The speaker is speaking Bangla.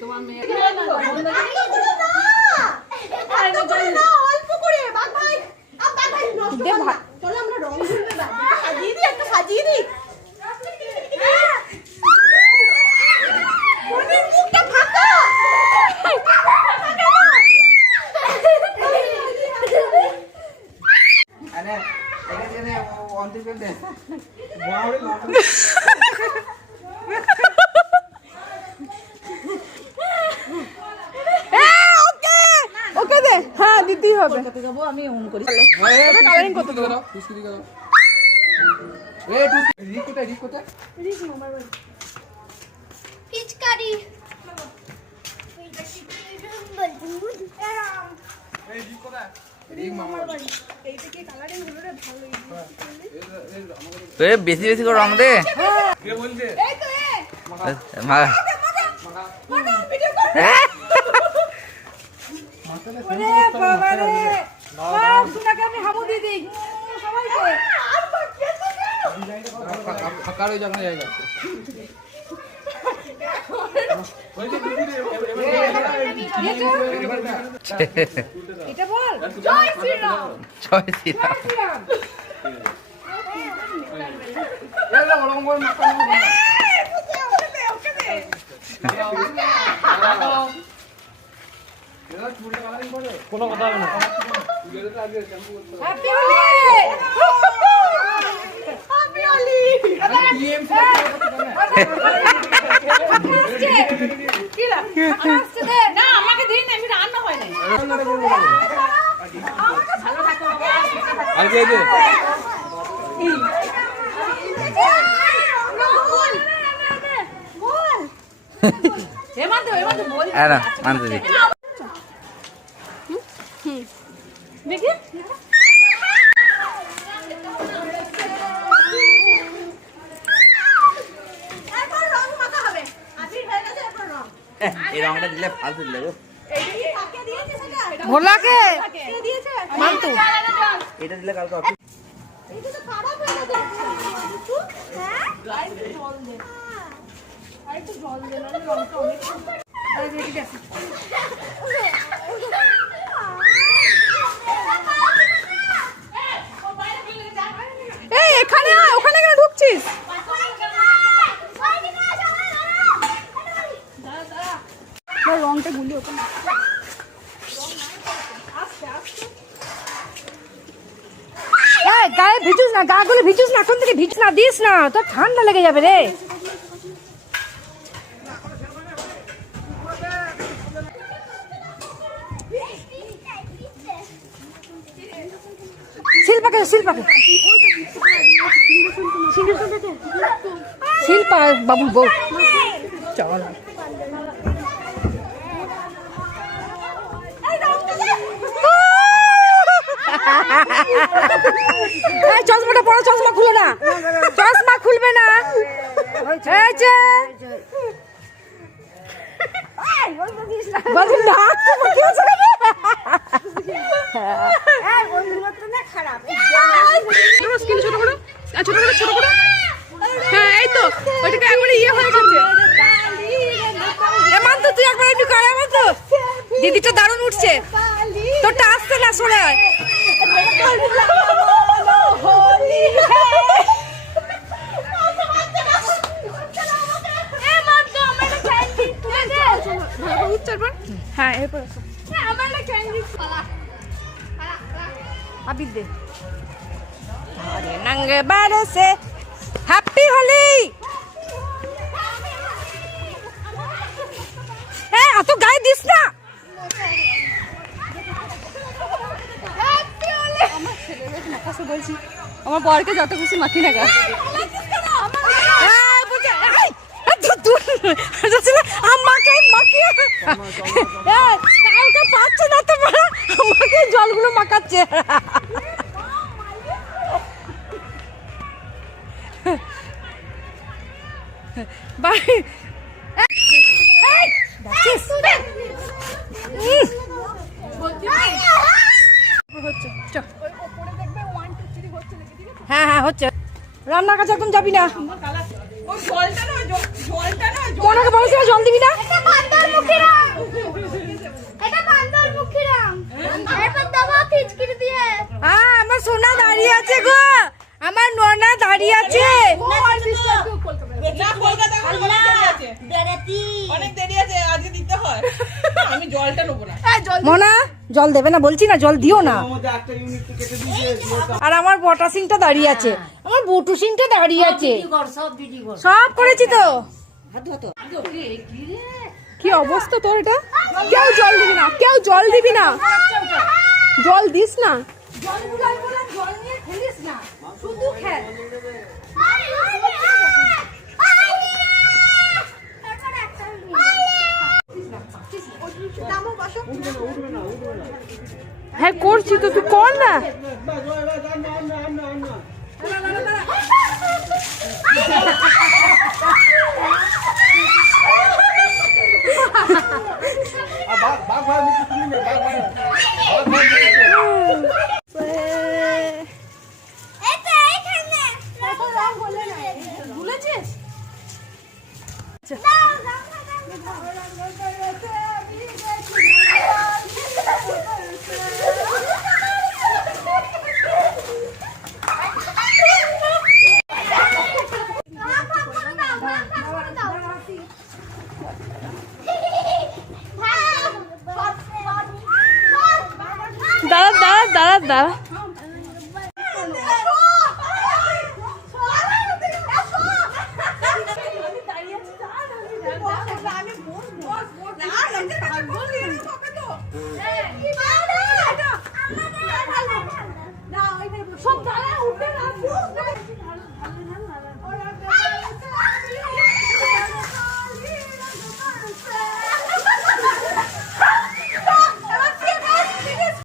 তোমার মেয়ে অল্প করে বাঘ ভাই আ, বাঘ ভাই নষ্ট দে কর না। ভাই। চলো আমরা রং তুলবে বাঘ ভাই। সাজিয়ে দিই একটা সাজিয়ে দিই মনির মুখটা ফাঁকা আরে এখানে এখানে অন্তর করে দে ওকে ওকে দে হ্যাঁ দিতেই হবে যাব আমি অন করি এবার কালারিং করতে দেবো পিচকারি বেশি বেশি করে রং দে কে বলছে মা- সুনাকে আমি হামু দিয়ে দিই। সবাইকে। ফাঁকার ওই জায়গা জায়গা। এটা বল। জয় শ্রীরাম। হ্যাপি হোলি হ্যাপি হোলি কি লাগ আসছে দে না আমাকে দিন আমি রান্না হয় কে দে হেমন্ত হেমন্ত বলি হ্যাঁ না মানতে দেখি। হয়ে গেছে এরপর রং এই রংটা দিলে ফালতু দিলে গো। ভোলাকে কে এটা দিলে কালকে অফিস এইটা তো খারাপ হয়ে গেছে। হ্যাঁ? জল দে আরেকটু জল দে না রংটা অনেক এই এখানে আয় ওখানে কেন ঢুকছিস না, রংটা গুলি ওখানে গায়ে ভিজুস না গা গুলো ভিজুস না এখন থেকে ভিজ না দিস না তোর ঠান্ডা লেগে যাবে রে। শিল্পাকে শিল্পাকে শিল্পা বাবুর বউ। চল। এই চশমাটা পড়ো চশমা খুলে না। চশমা খুলবে না। এই যে। হ্যাঁ এই তো ওইটাকে একবারে ইয়ে হয়ে গেছে এমন তো তুই একবার একটু করে আমার তো। দিদিটা দারুণ উঠছে। তোরটা আসছে না সরে। হ্যাঁ এরপর। আবির দে আরে নঙ্গে বারসে হ্যাপি হোলি হ্যাঁ গায়ে দিস না মাখাসে বলছি। আমার বরকে যত খুশি মাখি না গা। মাখিয়ে কাউকে পাচ্ছে না জলগুলো মাখাচ্ছে। বাড়ি হচ্ছে। রান্নার কাছে একদম যাবি না। জল দিবি না? মনা জল দেবে না বলছি না জল দিও না। আর আমার বটা সিংটা দাঁড়িয়ে আছে আমার বটু সিংটা দাঁড়িয়ে আছে। সব করেছি তো। কি অবস্থা তোর এটা? কেউ জল দিবি না কেউ জল দিবি না। জল দিস না। জল নিয়ে খেলিস না। শুধু খেল। হ্যাঁ করছি তো তুই কর না। ভুলেছিস সব দাঁড়ায় উঠে না